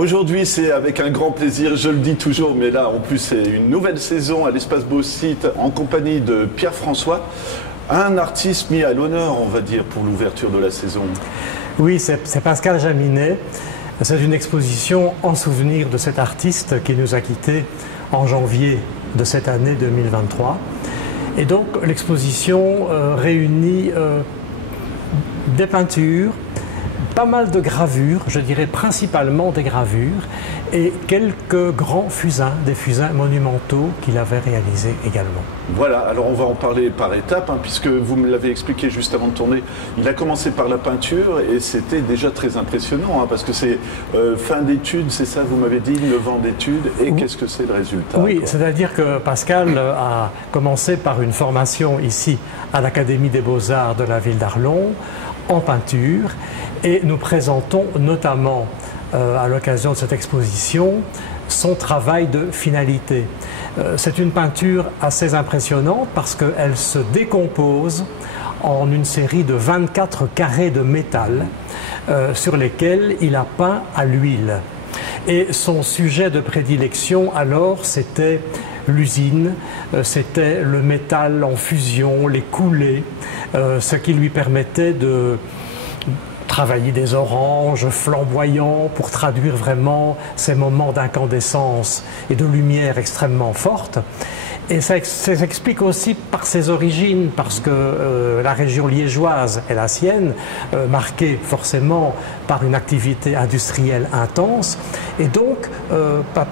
Aujourd'hui, c'est avec un grand plaisir, je le dis toujours, mais là, en plus, c'est une nouvelle saison à l'Espace Beau-Site en compagnie de Pierre-François, un artiste mis à l'honneur, on va dire, pour l'ouverture de la saison. Oui, c'est Pascal Jaminet. C'est une exposition en souvenir de cet artiste qui nous a quittés en janvier de cette année 2023. Et donc, l'exposition réunit des peintures, pas mal de gravures, je dirais principalement des gravures, et quelques grands fusains, des fusains monumentaux qu'il avait réalisés également. Voilà, alors on va en parler par étapes, puisque vous me l'avez expliqué juste avant de tourner. Il a commencé par la peinture et c'était déjà très impressionnant, parce que c'est fin d'études, c'est ça, vous m'avez dit, 9 ans d'études, et qu'est-ce que c'est le résultat? Oui, c'est-à-dire que Pascal a commencé par une formation ici à l'Académie des Beaux-Arts de la ville d'Arlon, en peinture, et nous présentons notamment à l'occasion de cette exposition son travail de finalité. C'est une peinture assez impressionnante parce qu'elle se décompose en une série de 24 carrés de métal sur lesquels il a peint à l'huile. Et son sujet de prédilection alors c'était l'usine, c'était le métal en fusion, les coulées, ce qui lui permettait de travailler des oranges flamboyants pour traduire vraiment ces moments d'incandescence et de lumière extrêmement forte. Et ça s'explique aussi par ses origines, parce que la région liégeoise est la sienne, marquée forcément par une activité industrielle intense. Et donc,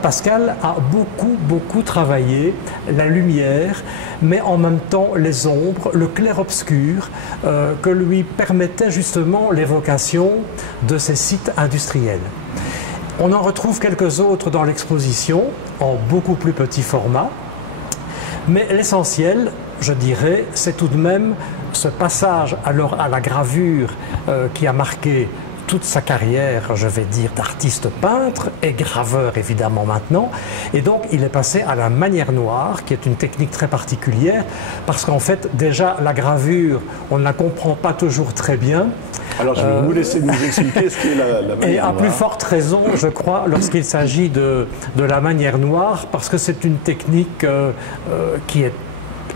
Pascal a beaucoup travaillé la lumière, mais en même temps les ombres, le clair-obscur, que lui permettait justement l'évocation de ces sites industriels. On en retrouve quelques autres dans l'exposition, en beaucoup plus petit format. Mais l'essentiel, je dirais, c'est tout de même ce passage alors à la gravure qui a marqué toute sa carrière, je vais dire, d'artiste peintre et graveur évidemment maintenant. Et donc il est passé à la manière noire, qui est une technique très particulière, parce qu'en fait déjà la gravure, on ne la comprend pas toujours très bien. Alors je vais vous laisser nous expliquer ce qu'est la manière noire. Et à plus forte raison, je crois, lorsqu'il s'agit de la manière noire, parce que c'est une technique qui est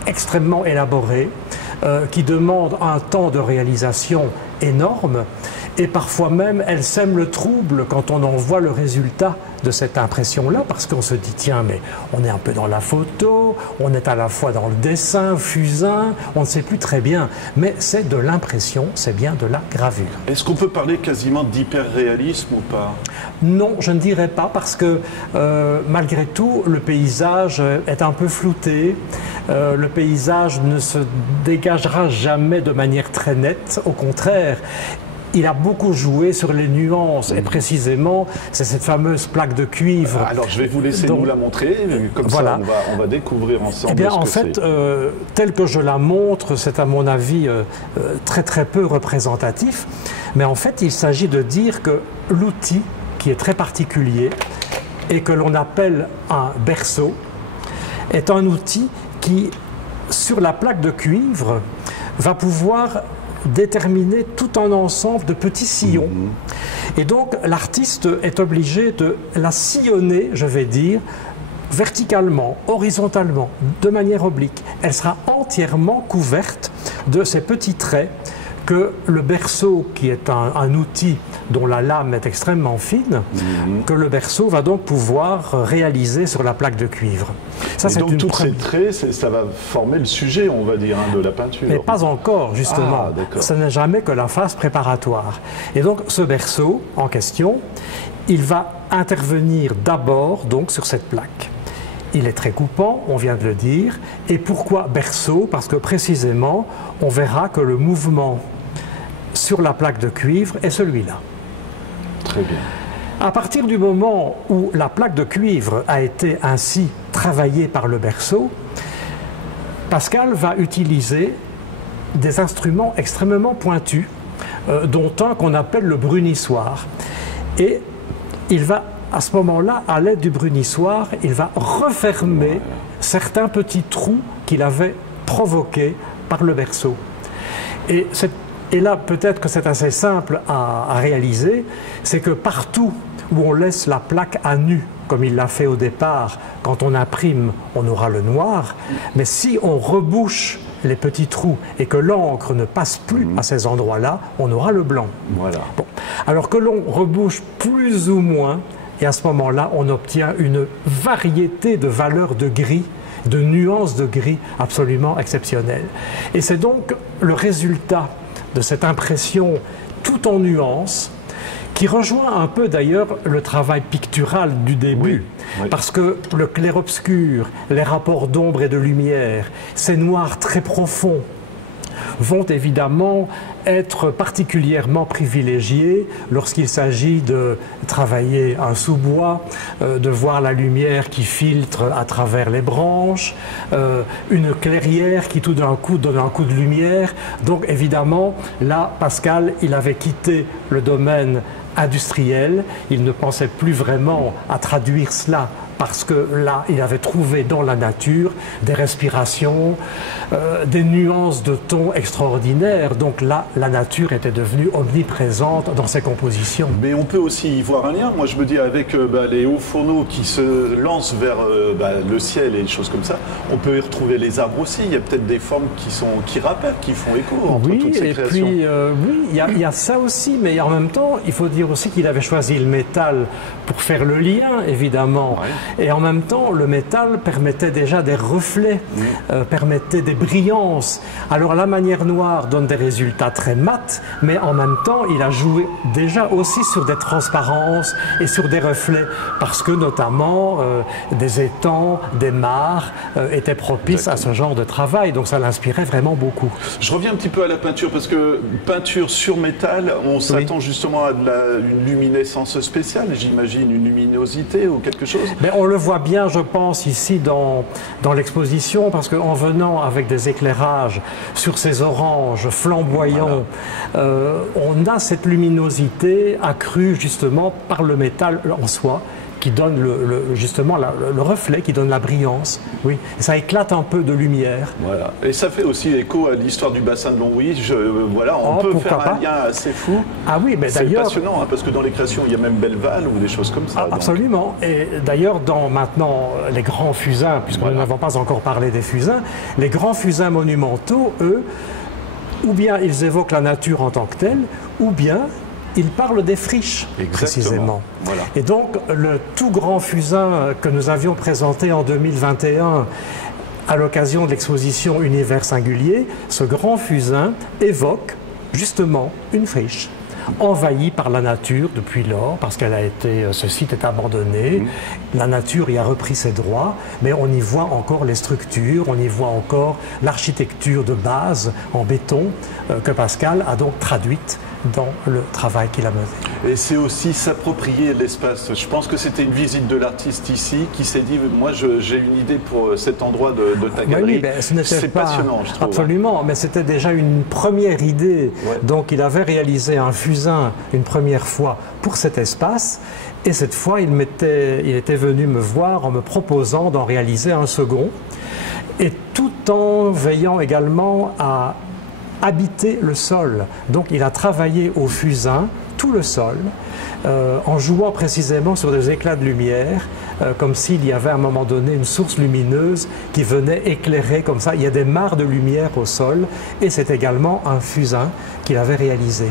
extrêmement élaborée, qui demande un temps de réalisation énorme, et parfois même elle sème le trouble quand on en voit le résultat de cette impression-là, parce qu'on se dit tiens, mais on est un peu dans la photo, on est à la fois dans le dessin, fusain, on ne sait plus très bien, mais c'est de l'impression, c'est bien de la gravure. Est-ce qu'on peut parler quasiment d'hyper-réalisme ou pas? Non, je ne dirais pas, parce que malgré tout, le paysage est un peu flouté, le paysage ne se dégagera jamais de manière très nette, au contraire. Il a beaucoup joué sur les nuances, et précisément, c'est cette fameuse plaque de cuivre. Alors, je vais vous laisser nous la montrer, comme voilà. Ça on va découvrir ensemble. Eh bien, ce en que fait, tel que je la montre, c'est à mon avis très peu représentatif. Mais en fait, il s'agit de dire que l'outil, qui est très particulier, et que l'on appelle un berceau, est un outil qui, sur la plaque de cuivre, va pouvoir déterminer tout un ensemble de petits sillons. Et donc l'artiste est obligé de la sillonner, je vais dire, verticalement, horizontalement, de manière oblique. Elle sera entièrement couverte de ces petits traits que le berceau, qui est un outil dont la lame est extrêmement fine, que le berceau va donc pouvoir réaliser sur la plaque de cuivre. Ça, c'est donc tous ces traits, ça va former le sujet, on va dire, de la peinture. Mais pas encore, justement. Ce n'est jamais que la phase préparatoire. Et donc ce berceau en question, il va intervenir d'abord donc sur cette plaque. Il est très coupant, on vient de le dire. Et pourquoi berceau? Parce que précisément, on verra que le mouvement sur la plaque de cuivre est celui-là. Très bien. À partir du moment où la plaque de cuivre a été ainsi travaillée par le berceau, Pascal va utiliser des instruments extrêmement pointus, dont un qu'on appelle le brunissoir. Et il va, à ce moment-là, à l'aide du brunissoir, il va refermer certains petits trous qu'il avait provoqués par le berceau. Et là, peut-être que c'est assez simple à réaliser, c'est que partout où on laisse la plaque à nu, comme il l'a fait au départ, quand on imprime, on aura le noir. Mais si on rebouche les petits trous et que l'encre ne passe plus à ces endroits-là, on aura le blanc. Voilà. Bon. Alors que l'on rebouche plus ou moins, et à ce moment-là, on obtient une variété de valeurs de gris, de nuances de gris absolument exceptionnelles. Et c'est donc le résultat de cette impression tout en nuances, qui rejoint un peu d'ailleurs le travail pictural du début, oui. Parce que le clair-obscur, les rapports d'ombre et de lumière, ces noirs très profonds, vont évidemment être particulièrement privilégiés lorsqu'il s'agit de travailler un sous-bois, de voir la lumière qui filtre à travers les branches, une clairière qui tout d'un coup donne un coup de lumière. Donc évidemment, là, Pascal, il avait quitté le domaine industriel, il ne pensait plus vraiment à traduire cela parce que là, il avait trouvé dans la nature des respirations, des nuances de ton extraordinaires. Donc là, la nature était devenue omniprésente dans ses compositions. Mais on peut aussi y voir un lien. Moi, je me dis, avec les hauts fourneaux qui se lancent vers le ciel et des choses comme ça, on peut y retrouver les arbres aussi. Il y a peut-être des formes qui rappellent, qui font écho entre toutes ces créations. Puis, oui, il y a ça aussi, mais en même temps, il faut dire aussi qu'il avait choisi le métal pour faire le lien, évidemment. Ouais. Et en même temps, le métal permettait déjà des reflets, permettait des brillances. Alors la manière noire donne des résultats très mat, mais en même temps, il a joué déjà aussi sur des transparences et sur des reflets, parce que notamment des étangs, des mares étaient propices à ce genre de travail. Donc ça l'inspirait vraiment beaucoup. Je reviens un petit peu à la peinture, parce que peinture sur métal, on s'attend justement à une luminescence spéciale, j'imagine, une luminosité ou quelque chose. Mais on le voit bien, je pense, ici dans l'exposition, parce qu'en venant avec des éclairages sur ces oranges flamboyants, on a cette luminosité accrue justement par le métal en soi, qui donne justement le reflet, qui donne la brillance. Oui, et ça éclate un peu de lumière. Voilà. Et ça fait aussi écho à l'histoire du bassin de Longwy. Voilà, on peut faire un lien assez fou. Ah oui, mais d'ailleurs... C'est passionnant, hein, parce que dans les créations, il y a même Belleval ou des choses comme ça. Absolument. Et d'ailleurs, dans maintenant les grands fusains, puisque nous n'avons pas encore parlé des fusains, les grands fusains monumentaux, eux, ou bien ils évoquent la nature en tant que telle, ou bien il parle des friches, précisément. Voilà. Et donc, le tout grand fusain que nous avions présenté en 2021 à l'occasion de l'exposition Univers singulier, ce grand fusain évoque justement une friche envahie par la nature depuis lors, parce qu'elle a été, ce site est abandonné, la nature y a repris ses droits, mais on y voit encore les structures, on y voit encore l'architecture de base en béton que Pascal a donc traduite dans le travail qu'il a mené. Et c'est aussi s'approprier l'espace. Je pense que c'était une visite de l'artiste ici qui s'est dit, moi j'ai une idée pour cet endroit de ta galerie. Oui, c'est passionnant, je trouve. Absolument, mais c'était déjà une première idée. Ouais. Donc il avait réalisé un fusain une première fois pour cet espace. Et cette fois, il était venu me voir en me proposant d'en réaliser un second. Et tout en veillant également à habiter le sol. Donc il a travaillé au fusain tout le sol en jouant précisément sur des éclats de lumière comme s'il y avait à un moment donné une source lumineuse qui venait éclairer comme ça. Il y a des mares de lumière au sol et c'est également un fusain qu'il avait réalisé.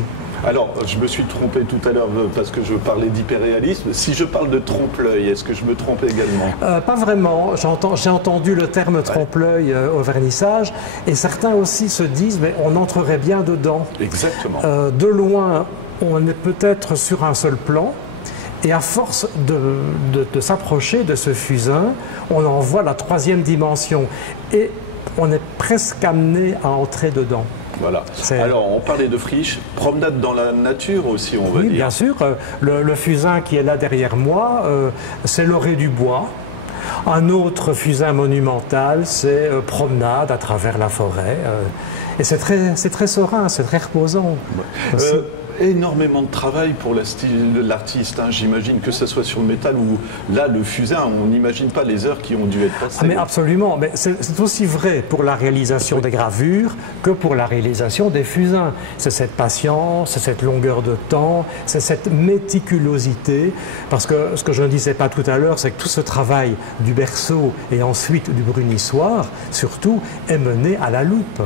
Alors, je me suis trompé tout à l'heure parce que je parlais d'hyperréalisme. Si je parle de trompe-l'œil, est-ce que je me trompe également? Pas vraiment. J'ai entendu le terme trompe-l'œil au vernissage et certains aussi se disent mais on entrerait bien dedans. Exactement. De loin, on est peut-être sur un seul plan et à force de s'approcher de ce fusain, on en voit la troisième dimension et on est presque amené à entrer dedans. Voilà. Alors, on parlait de friche, promenade dans la nature aussi, on va dire. Oui, bien sûr. Le fusain qui est là derrière moi, c'est l'orée du bois. Un autre fusain monumental, c'est promenade à travers la forêt. Et c'est très serein, c'est très reposant. énormément de travail pour l'artiste, hein. J'imagine que ce soit sur le métal ou là, le fusain, on n'imagine pas les heures qui ont dû être passées. Ah, mais absolument, mais c'est aussi vrai pour la réalisation des gravures que pour la réalisation des fusains. C'est cette patience, c'est cette longueur de temps, c'est cette méticulosité, parce que ce que je ne disais pas tout à l'heure, c'est que tout ce travail du berceau et ensuite du brunissoir, surtout, est mené à la loupe.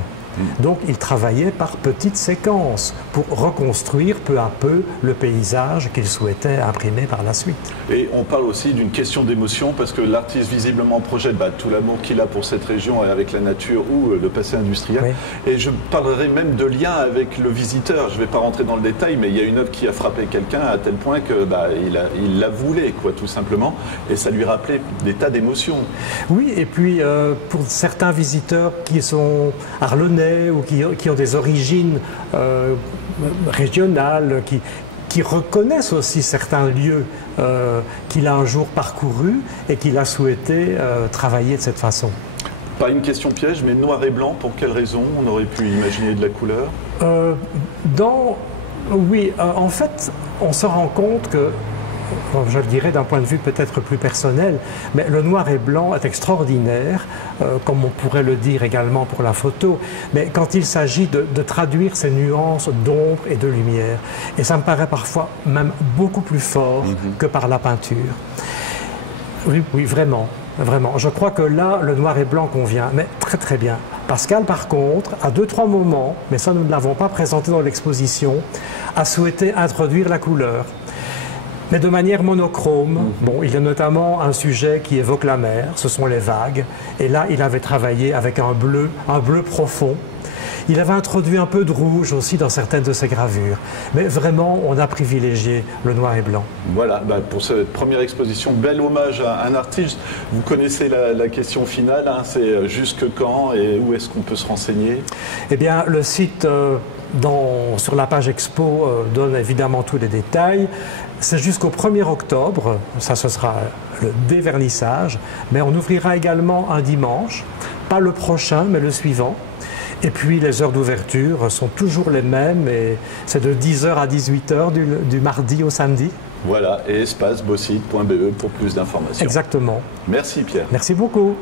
Donc il travaillait par petites séquences pour reconstruire peu à peu le paysage qu'il souhaitait imprimer par la suite. Et on parle aussi d'une question d'émotion parce que l'artiste visiblement projette tout l'amour qu'il a pour cette région et avec la nature ou le passé industriel. Oui. Et je parlerai même de lien avec le visiteur. Je ne vais pas rentrer dans le détail, mais il y a une œuvre qui a frappé quelqu'un à tel point que il la voulait, quoi, tout simplement. Et ça lui rappelait des tas d'émotions. Oui, et puis pour certains visiteurs qui sont arlonnais, ou qui ont des origines régionales, qui reconnaissent aussi certains lieux qu'il a un jour parcourus et qu'il a souhaité travailler de cette façon. Pas une question piège, mais noir et blanc, pour quelle raison on aurait pu imaginer de la couleur? Oui, en fait, on se rend compte que, je le dirais d'un point de vue peut-être plus personnel, mais le noir et blanc est extraordinaire, comme on pourrait le dire également pour la photo, mais quand il s'agit de traduire ces nuances d'ombre et de lumière. Et ça me paraît parfois même beaucoup plus fort que par la peinture. Oui, oui, vraiment, vraiment. Je crois que là, le noir et blanc convient, mais très très bien. Pascal, par contre, à 2-3 moments, mais ça nous ne l'avons pas présenté dans l'exposition, a souhaité introduire la couleur. Mais de manière monochrome. Bon, il y a notamment un sujet qui évoque la mer, ce sont les vagues. Et là, il avait travaillé avec un bleu profond. Il avait introduit un peu de rouge aussi dans certaines de ses gravures. Mais vraiment, on a privilégié le noir et blanc. Voilà, pour cette première exposition, bel hommage à un artiste. Vous connaissez la question finale, hein, c'est jusque quand et où est-ce qu'on peut se renseigner? Eh bien, le site sur la page expo donne évidemment tous les détails. C'est jusqu'au 1er octobre, ça ce sera le dévernissage, mais on ouvrira également un dimanche, pas le prochain mais le suivant. Et puis les heures d'ouverture sont toujours les mêmes et c'est de 10h à 18h du mardi au samedi. Voilà, et espacebossit.be pour plus d'informations. Exactement. Merci Pierre. Merci beaucoup.